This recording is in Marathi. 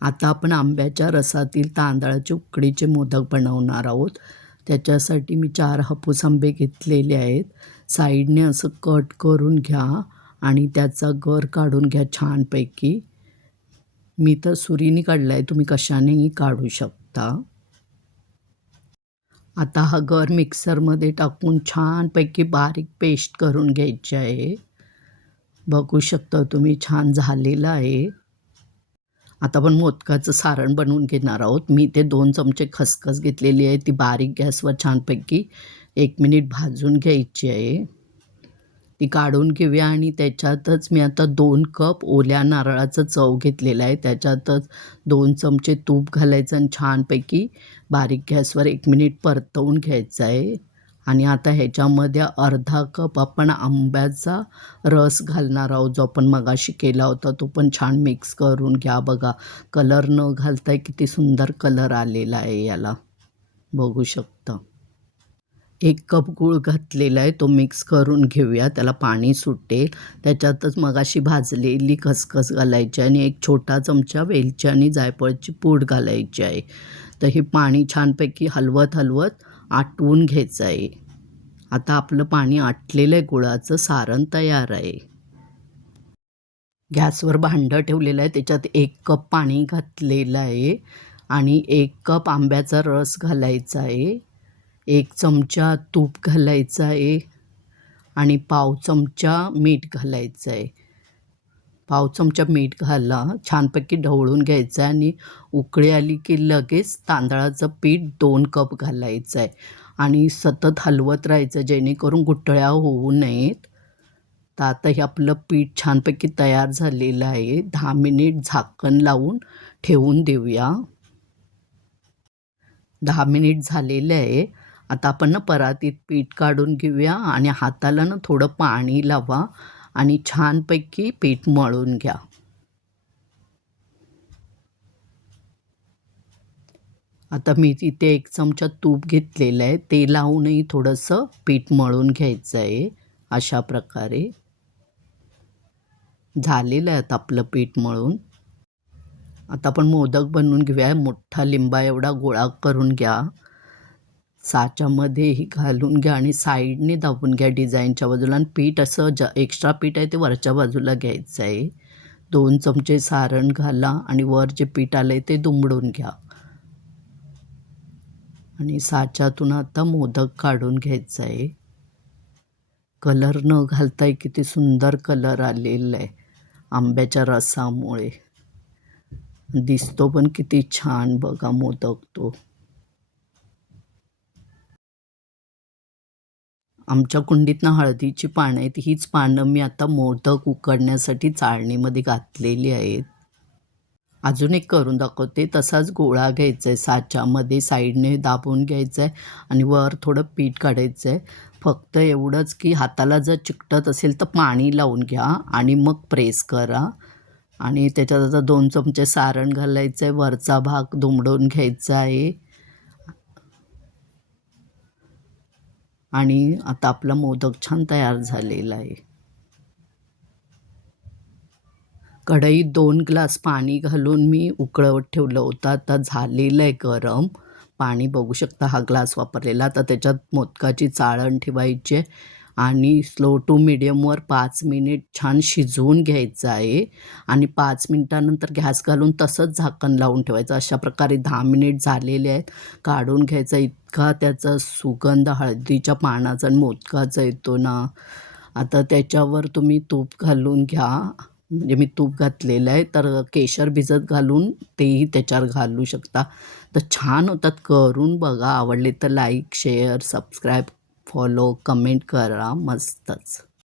आता आपण आंब्याच्या रसातील तांदळाचे उकडीचे मोदक बनवणार आहोत. त्याच्यासाठी मी 4 हापूस आंबे घेतलेले आहेत. साईडने असं कट करून घ्या आणि त्याचा गर काढून घ्या छानपैकी. मी तर सुरीने काढला आहे, तुम्ही कशानेही काढू शकता. आता हा गर मिक्सरमध्ये टाकून छानपैकी बारीक पेस्ट करून घ्यायची आहे. बघू शकता तुम्ही छान झालेलं आहे. आता आपण मोदकाचं सारण बनवून घेणार आहोत. मी ते 2 चमचे खसखस घेतलेली आहे. ती बारीक गॅसवर छानपैकी 1 मिनिट भाजून घ्यायची आहे. ती काढून घेऊया आणि त्याच्यातच मी आता 2 कप ओल्या नारळाचं चव घेतलेलं आहे. त्याच्यातच 2 चमचे तूप घालायचं आणि छानपैकी बारीक गॅसवर 1 मिनिट परतवून घ्यायचं आहे. आणि आता ह्याच्यामध्ये अर्धा कप आपण आंब्याचा रस घालणार आहोत, जो आपण मगाशी केला होता. तो पण छान मिक्स करून घ्या. बघा, कलर न घालता किती सुंदर कलर आलेला आहे याला, बघू शकता. 1 कप गूळ घातलेला आहे, तो मिक्स करून घेऊया. त्याला पाणी सुटेल. त्याच्यातच मगाशी भाजलेली खसखस घालायची आणि 1 छोटा चमचा वेलची आणि जायफळची पूड घालायची आहे. तर हे पाणी छानपैकी हलवत हलवत आटवून घ्यायचं आहे. आता आपलं पाणी आटलेलं आहे, गुळाचं सारण तयार आहे. गॅसवर भांडं ठेवलेलं आहे, त्याच्यात 1 कप पाणी घातलेलं आहे आणि 1 कप आंब्याचा रस घालायचा आहे. 1 चमचा तूप घालायचं आहे आणि पाव चमचा मीठ घालायचं आहे. पाव चमचा मीठ घाला, छानपैकी ढवळून घ्यायचं आहे आणि उकळी आली की लगेच तांदळाचं पीठ 2 कप घालायचं आहे आणि सतत हलवत राहायचं, जेणेकरून गुठळ्या होऊ नयेत. तर आता हे आपलं पीठ छानपैकी तयार झालेलं आहे. 10 मिनिट झाकण लावून ठेवून देऊया. 10 मिनिट झालेलं आहे. आता आपण परातीत पीठ काढून घेऊया आणि हाताला थोडं पाणी लावा आणि छानपैकी पीठ मळून घ्या. आता मी तिथे 1 चमचा तूप घेतलेलं आहे, ते लावूनही थोडंसं पीठ मळून घ्यायचं आहे. अशा प्रकारे झालेलं आहे आता आपलं पीठ मळून. आता आपण मोदक बनवून घेऊया. मोठा लिंबा एवढा गोळा करून घ्या. साच्यामध्ये घालून घ्या आणि साईडने दाबून घ्या डिझाईनच्या बाजूला आणि पीठ असं एक्स्ट्रा पीठ आहे ते वरच्या बाजूला घ्यायचं आहे. 2 चमचे सारण घाला आणि वर जे पीठ आलं आहे ते दुमडून घ्या आणि साच्यातून आता मोदक काढून घ्यायचा आहे. कलर न घालताय किती सुंदर कलर आलेला आहे आंब्याच्या रसामुळे. दिसतो पण किती छान बघा मोदक तो. आमच्या कुंडीतनं हळदीची पानं आहेत. हीच पानं मी आता मोदक उकडण्यासाठी चाळणीमध्ये घातलेली आहेत. अजून एक करून दाखवते. तसाच गोळा घ्यायचा आहे, साच्यामध्ये साईडने दाबून घ्यायचं आहे आणि वर थोडं पीठ काढायचं आहे. फक्त एवढंच की हाताला जर चिकटत असेल तर पाणी लावून घ्या आणि मग प्रेस करा. आणि त्याच्यात आता 2 चमचे सारण घालायचं आहे. वरचा भाग दुमडून घ्यायचा आहे आणि आता आपला मोदक छान तयार झालेला आहे. कढईत 2 ग्लास पाणी घालून मी उकळवत ठेवलं होतं. आता झालेलं आहे गरम पाणी, बघू शकता. हा ग्लास वापरलेला. आता त्याच्यात मोदकाची चाळण ठेवायची आहे आणि स्लो टू मीडियमवर 5 मिनिट छान शिजवून घ्यायचं आहे आणि 5 मिनिटानंतर गॅस घालून तसंच झाकण लावून ठेवायचं. अशा प्रकारे 10 मिनिट झालेले आहेत. काढून घ्यायचा. इतका त्याचा सुगंध हळदीच्या पानाचा आणि मोदकाचा येतो ना. आता त्याच्यावर तुम्ही तूप घालून घ्या. म्हणजे मी तूप घातलेलं आहे, तर केशर भिजत घालून तेही त्याच्यावर घालू शकता. तर छान होतात, करून बघा. आवडले तर like, share, subscribe, follow, comment करा. मस्तच.